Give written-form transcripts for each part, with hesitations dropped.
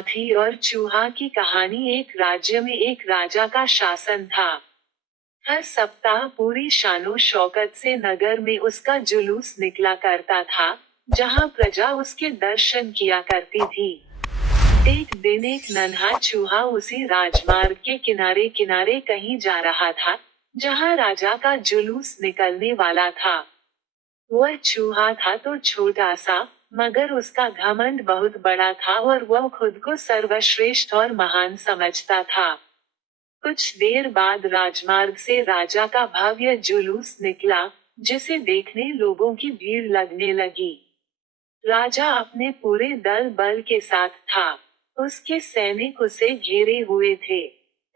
हाथी और चूहा की कहानी। एक राज्य में एक राजा का शासन था। हर सप्ताह पूरी शानो शौकत से नगर में उसका जुलूस निकला करता था, जहां प्रजा उसके दर्शन किया करती थी। एक दिन एक नन्हा चूहा उसी राजमार्ग के किनारे किनारे कहीं जा रहा था, जहां राजा का जुलूस निकलने वाला था। वह चूहा था तो छोटा सा, मगर उसका घमंड बहुत बड़ा था और वह खुद को सर्वश्रेष्ठ और महान समझता था। कुछ देर बाद राजमार्ग से राजा का भव्य जुलूस निकला, जिसे देखने लोगों की भीड़ लगने लगी। राजा अपने पूरे दल बल के साथ था। उसके सैनिक उसे घेरे हुए थे।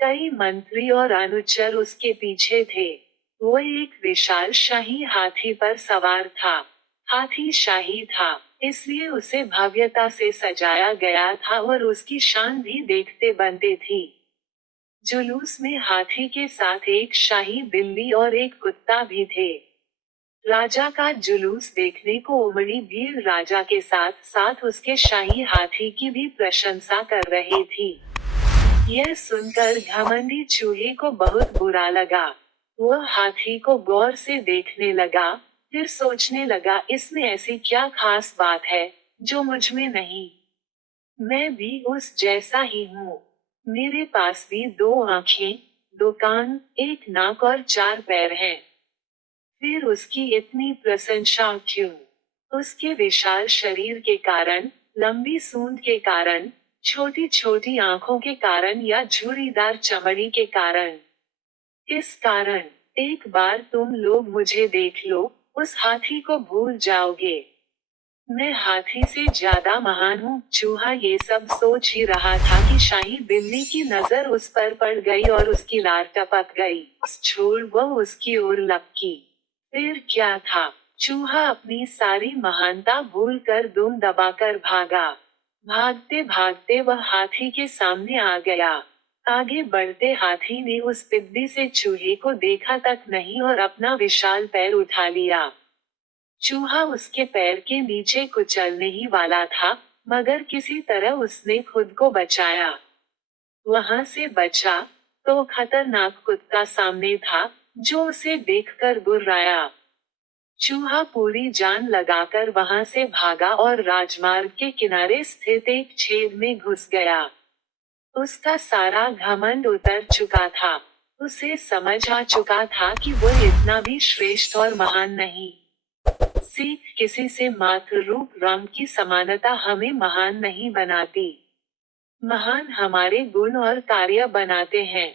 कई मंत्री और अनुचर उसके पीछे थे। वह एक विशाल शाही हाथी पर सवार था। हाथी शाही था, इसलिए उसे भव्यता से सजाया गया था और उसकी शान भी देखते बनते थी। जुलूस में हाथी के साथ एक शाही बिल्ली और एक कुत्ता भी थे। राजा का जुलूस देखने को उमड़ी भीड़ राजा के साथ साथ उसके शाही हाथी की भी प्रशंसा कर रही थी। यह सुनकर घमंडी चूहे को बहुत बुरा लगा। वह हाथी को गौर से देखने लगा, फिर सोचने लगा, इसमें ऐसी क्या खास बात है जो मुझ में नहीं। मैं भी उस जैसा ही हूँ। मेरे पास भी 2 आंखें, 2 कान, 1 नाक और 4 पैर हैं। फिर उसकी इतनी प्रशंसा क्यों? उसके विशाल शरीर के कारण, लंबी सूंड के कारण, छोटी छोटी आंखों के कारण या झुर्रीदार चमड़ी के कारण? इस कारण, एक बार तुम लोग मुझे देख लो, उस हाथी को भूल जाओगे। मैं हाथी से ज्यादा महान हूँ। चूहा ये सब सोच ही रहा था कि शाही बिल्ली की नजर उस पर पड़ गई और उसकी लार टपक गई। छोड़ वह उसकी ओर लपकी। फिर क्या था? चूहा अपनी सारी महानता भूलकर दुम दबाकर भागा। भागते भागते वह हाथी के सामने आ गया। आगे बढ़ते हाथी ने उस पिद्दी से चूहे को देखा तक नहीं और अपना विशाल पैर उठा लिया। चूहा उसके पैर के नीचे कुचलने ही वाला था, मगर किसी तरह उसने खुद को बचाया। वहां से बचा, तो खतरनाक कुत्ता सामने था, जो उसे देखकर गुर्राया। चूहा पूरी जान लगाकर वहां से भागा और राजमार्ग के किनारे स्थित एक छेद में घुस गया। उसका सारा घमंड उतर चुका था। उसे समझ आ चुका था कि वह इतना भी श्रेष्ठ और महान नहीं। सीख किसी से मात्र रूप रंग की समानता हमें महान नहीं बनाती। महान हमारे गुण और कार्य बनाते हैं।